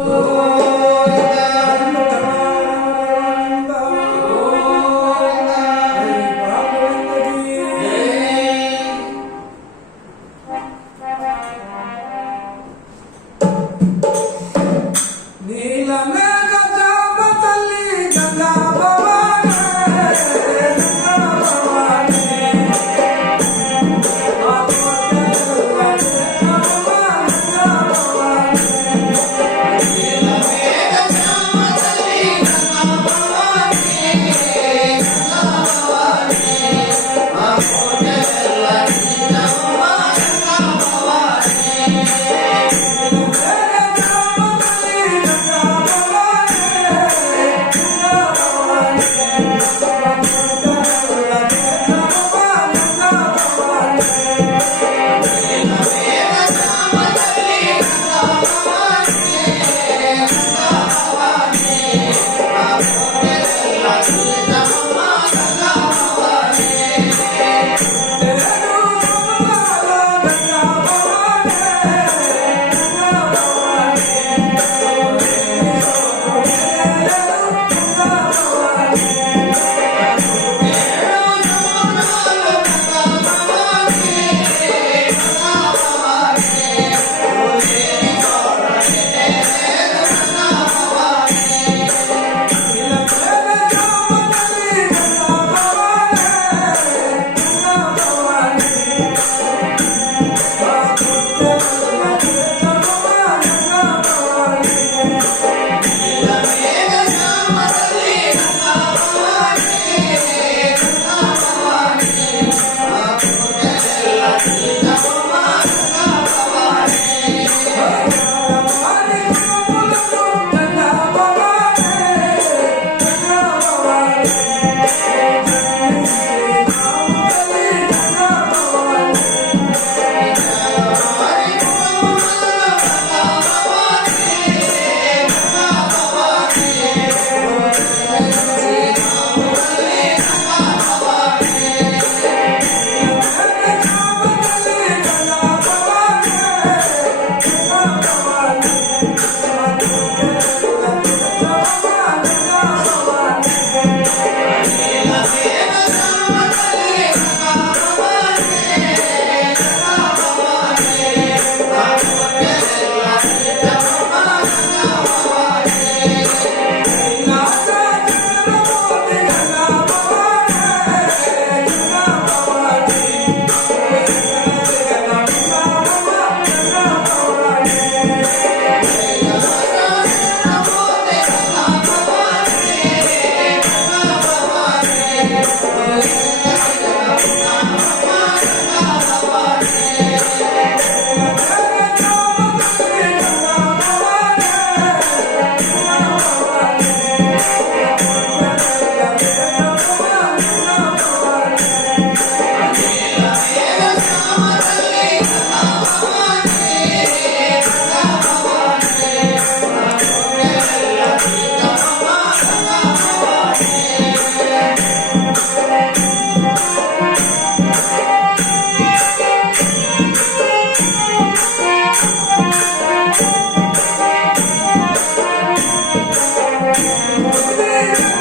Oh. Yeah.